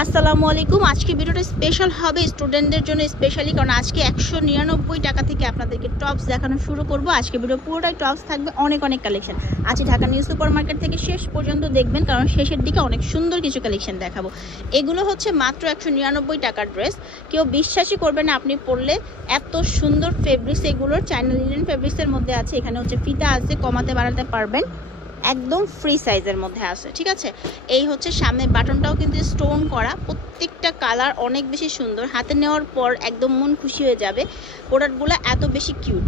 আসসালামু আলাইকুম। আজকে ভিডিওটা স্পেশাল হবে স্টুডেন্টদের জন্য স্পেশালি কারণ আজকে একশো নিরানব্বই টাকা থেকে আপনাদেরকে টপস দেখানো শুরু করব। আজকে ভিডিও পুরোটাই টপস থাকবে, অনেক অনেক কালেকশন আজকে ঢাকা নিউ সুপার মার্কেট থেকে শেষ পর্যন্ত দেখবেন, কারণ শেষের দিকে অনেক সুন্দর কিছু কালেকশন দেখাবো। এগুলো হচ্ছে মাত্র একশো নিরানব্বই টাকার ড্রেস কেউ বিশ্বাসই করবে না আপনি পরলে এত সুন্দর ফেব্রিক্স এগুলোর চাইনা লিলেন ফেব্রিক্সের মধ্যে আছে। এখানে হচ্ছে ফিতা আছে, কমাতে বাড়াতে পারবেন। একদম ফ্রি সাইজের মধ্যে আসে, ঠিক আছে? এই হচ্ছে সামনের বাটনটাও কিন্তু স্টোন করা, প্রত্যেকটা কালার অনেক বেশি সুন্দর। হাতে নেওয়ার পর একদম মন খুশি হয়ে যাবে। প্রোডাক্টগুলো এত বেশি কিউট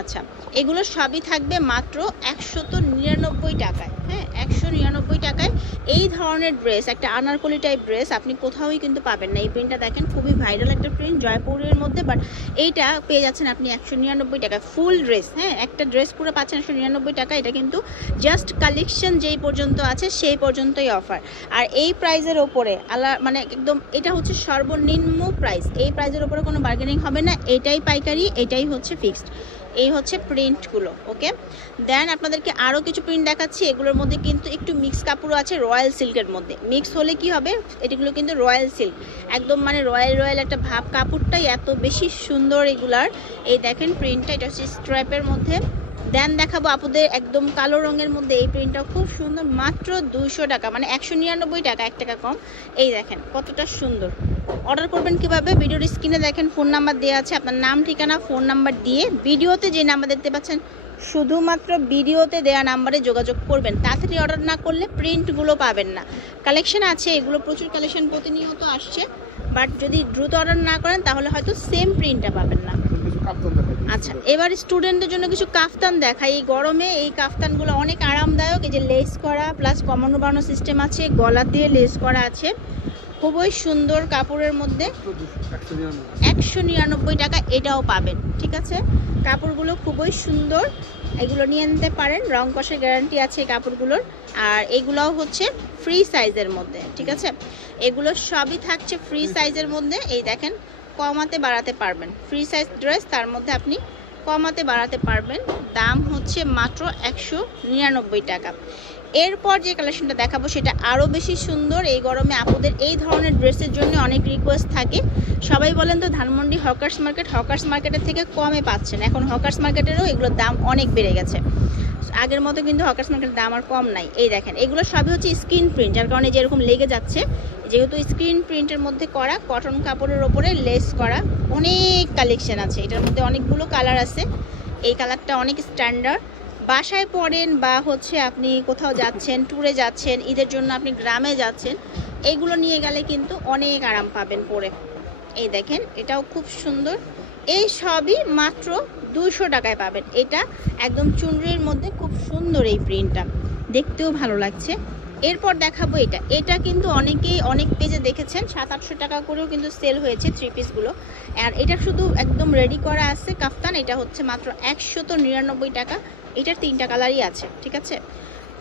আচ্ছা এগুলো সবই থাকবে মাত্র একশত নিরানব্বই টাকায় হ্যাঁ একশো নিরানব্বই টাকায়। এই ধরনের ড্রেস একটা আনারকলি টাইপ ড্রেস আপনি কোথাওই কিন্তু পাবেন না। এই প্রিন্টটা দেখেন, খুবই ভাইরাল একটা প্রিন্ট জয়পুরের মধ্যে বাট এইটা পেয়ে যাচ্ছেন আপনি একশো নিরানব্বই টাকায় ফুল ড্রেস হ্যাঁ একটা ড্রেস পুরো পাচ্ছেন একশো নিরানব্বই টাকা, এটা কিন্তু জাস্ট কালেকশন যেই পর্যন্ত আছে, সেই পর্যন্তই অফার আর এই প্রাইজের ওপরে আলা মানে একদম, এটা হচ্ছে সর্বনিম্ন প্রাইস এই প্রাইজের ওপরে কোনো বার্গেনিং হবে না, এটাই পাইকারি, এটাই হচ্ছে ফিক্সড এই হচ্ছে প্রিন্টগুলো ওকে দেন আপনাদেরকে আরও কিছু প্রিন্ট দেখাচ্ছি, এগুলোর মধ্যে কিন্তু একটু মিক্স কাপড়ও আছে রয়্যাল সিল্কের মধ্যে। মিক্স হলে কি হবে? এটিগুলো কিন্তু রয়্যাল সিল্ক একদম মানে রয়্যাল রয়্যাল একটা ভাব কাপড়টাই এত বেশি সুন্দর এগুলার। এই দেখেন প্রিন্টটা এটা হচ্ছে স্ট্র্যাপের মধ্যে। দেন দেখাবো আপুদের একদম কালো রঙের মধ্যে এই প্রিন্টটা খুব সুন্দর, মাত্র দুশো টাকা মানে একশো নিরানব্বই টাকা, এক টাকা কম। এই দেখেন কতটা সুন্দর। অর্ডার করবেন কীভাবে? ভিডিওর স্ক্রিনে দেখেন ফোন নাম্বার দেওয়া আছে, আপনার নাম, ঠিকানা, ফোন নাম্বার দিয়ে ভিডিওতে যে নাম্বার দেখতে পাচ্ছেন, শুধুমাত্র ভিডিওতে দেওয়া নাম্বারে যোগাযোগ করবেন। তাড়াতাড়ি অর্ডার না করলে প্রিন্টগুলো পাবেন না। কালেকশন আছে, এগুলো প্রচুর কালেকশন প্রতিনিয়ত আসছে, বাট যদি দ্রুত অর্ডার না করেন, তাহলে হয়তো সেম প্রিন্টটা পাবেন না। আচ্ছা এবার স্টুডেন্টদের জন্য কিছু কাফতান দেখাই। এই গরমে এই কাফতানগুলো অনেক আরামদায়ক, এই যে লেস করা, প্লাস কমানো বানানো সিস্টেম আছে গলা দিয়ে লেস করা আছে। খুবই সুন্দর কাপড়ের মধ্যে একশো নিরানব্বই টাকা এটাও পাবেন, ঠিক আছে? কাপড়গুলো খুবই সুন্দর, এগুলো নিয়ে নিতে পারেন, রং কষের গ্যারান্টি আছে এই কাপড়গুলোর, আর এগুলোও হচ্ছে ফ্রি সাইজের মধ্যে, ঠিক আছে? এগুলো সবই থাকছে ফ্রি সাইজের মধ্যে, এই দেখেন, কমাতে বাড়াতে পারবেন। ফ্রি সাইজ ড্রেস তার মধ্যে আপনি কমাতে বাড়াতে পারবেন, দাম হচ্ছে মাত্র একশো নিরানব্বই টাকা। এরপর যে কালেকশনটা দেখাবো, সেটা আরও বেশি সুন্দর। এই গরমে আপুদের এই ধরনের ড্রেসের জন্য অনেক রিকোয়েস্ট থাকে। সবাই বলেন তো, ধানমন্ডি হকার্স মার্কেট, হকার্স মার্কেটের থেকে কমে পাচ্ছেন। এখন হকার্স মার্কেটেরও এগুলোর দাম অনেক বেড়ে গেছে। আগের মতো কিন্তু হকার্স মার্কেটের দাম আর কম নাই। এই দেখেন, এগুলো সবই হচ্ছে স্ক্রিন প্রিন্ট, যার কারণে যেরকম লেগে যাচ্ছে, যেহেতু স্ক্রিন প্রিন্টের মধ্যে করা, কটন কাপড়ের ওপরে লেস করা, অনেক কালেকশন আছে। এটার মধ্যে অনেকগুলো কালার আছে। এই কালারটা অনেক স্ট্যান্ডার্ড বাসায় পড়েন বা হচ্ছে আপনি কোথাও যাচ্ছেন ট্যুরে যাচ্ছেন, ঈদের জন্য আপনি গ্রামে যাচ্ছেন, এগুলো নিয়ে গেলে কিন্তু অনেক আরাম পাবেন পরে। এই দেখেন, এটাও খুব সুন্দর। এই সবই মাত্র দুশো টাকায় পাবেন। এটা একদম চুনরির মধ্যে খুব সুন্দর এই প্রিন্টটা দেখতেও ভালো লাগছে। এরপর দেখাবো এটা। এটা কিন্তু অনেকেই অনেক পেজে দেখেছেন, সাত আটশো টাকা করেও কিন্তু সেল হয়েছে থ্রি পিসগুলো আর এটা শুধু একদম রেডি করা আছে কাফতান, এটা হচ্ছে মাত্র একশো তো নিরানব্বই টাকা। এটার তিনটা কালারই আছে, ঠিক আছে?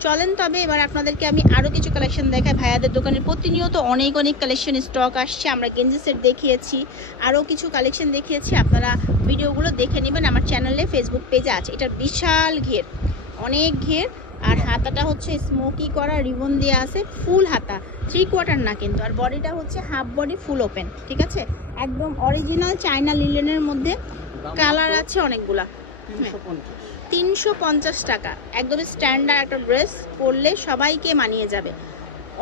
চলেন তবে এবার আপনাদেরকে আমি আরও কিছু কালেকশন দেখাই। ভাইয়াদের দোকানে প্রতিনিয়ত অনেক অনেক কালেকশন স্টক আসছে, আমরা গেঞ্জি সেট দেখিয়েছি আরও কিছু কালেকশন দেখিয়েছি। আপনারা ভিডিওগুলো দেখে নেবেন, আমার চ্যানেলে ফেসবুক পেজে আছে। এটার বিশাল ঘের, অনেক ঘের। আর হাতাটা হচ্ছে স্মোকি করা রিবন দিয়ে আছে ফুল হাতা। থ্রি কোয়ার্টার না কিন্তু আর বডিটা হচ্ছে হাফ বডি ফুল ওপেন ঠিক আছে? একদম অরিজিনাল চায়না লিলেনের মধ্যে কালার আছে অনেকগুলা। তিনশো পঞ্চাশ। টাকা। একদম স্ট্যান্ডার্ড একটা ড্রেস পরলে সবাইকে মানিয়ে যাবে।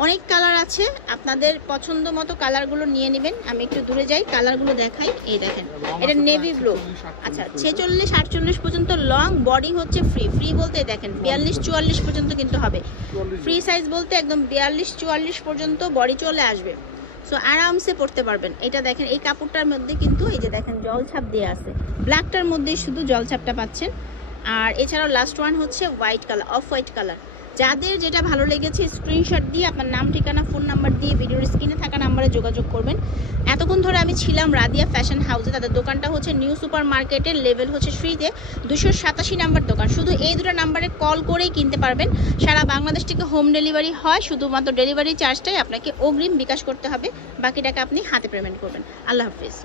অনেক কালার আছে। আপনাদের পছন্দ মতো কালারগুলো নিয়ে নেবেন। আমি একটু দূরে যাই কালারগুলো দেখাই। এই দেখেন, এটা নেভি ব্লু আচ্ছা ছেচল্লিশ, আটচল্লিশ পর্যন্ত লং বডি হচ্ছে ফ্রি ফ্রি বলতে দেখেন, বিয়াল্লিশ, চুয়াল্লিশ পর্যন্ত কিন্তু হবে। ফ্রি সাইজ বলতে একদম বিয়াল্লিশ, চুয়াল্লিশ পর্যন্ত বডি চলে আসবে। সো আরামসে পড়তে পারবেন। এটা দেখেন, এই কাপড়টার মধ্যে কিন্তু, এই যে দেখেন জলছাপ দিয়ে আছে। ব্ল্যাকটার মধ্যেই শুধু জলছাপটা পাচ্ছেন। আর এছাড়াও লাস্ট ওয়ান হচ্ছে white colour of white colour যাদের যেটা ভালো লেগেছে স্ক্রিনশট দিয়ে আপনার নাম, ঠিকানা ফোন নাম্বার দিয়ে ভিডিওর স্ক্রিনে থাকা নাম্বারে যোগাযোগ করবেন। এতক্ষণ ধরে আমি ছিলাম রাদিয়া ফ্যাশন হাউসে তাদের দোকানটা হচ্ছে নিউ সুপার মার্কেটের লেভেল হচ্ছে ফ্রিতে দুশো সাতাশি নাম্বার দোকান। শুধু এই দুটো নাম্বারে কল করেই কিনতে পারবেন। সারা বাংলাদেশ থেকে হোম ডেলিভারি হয়। শুধুমাত্র ডেলিভারি চার্জটাই আপনাকে অগ্রিম বিকাশ করতে হবে। বাকি টাকা আপনি হাতে পেমেন্ট করবেন। আল্লাহ হাফিজ।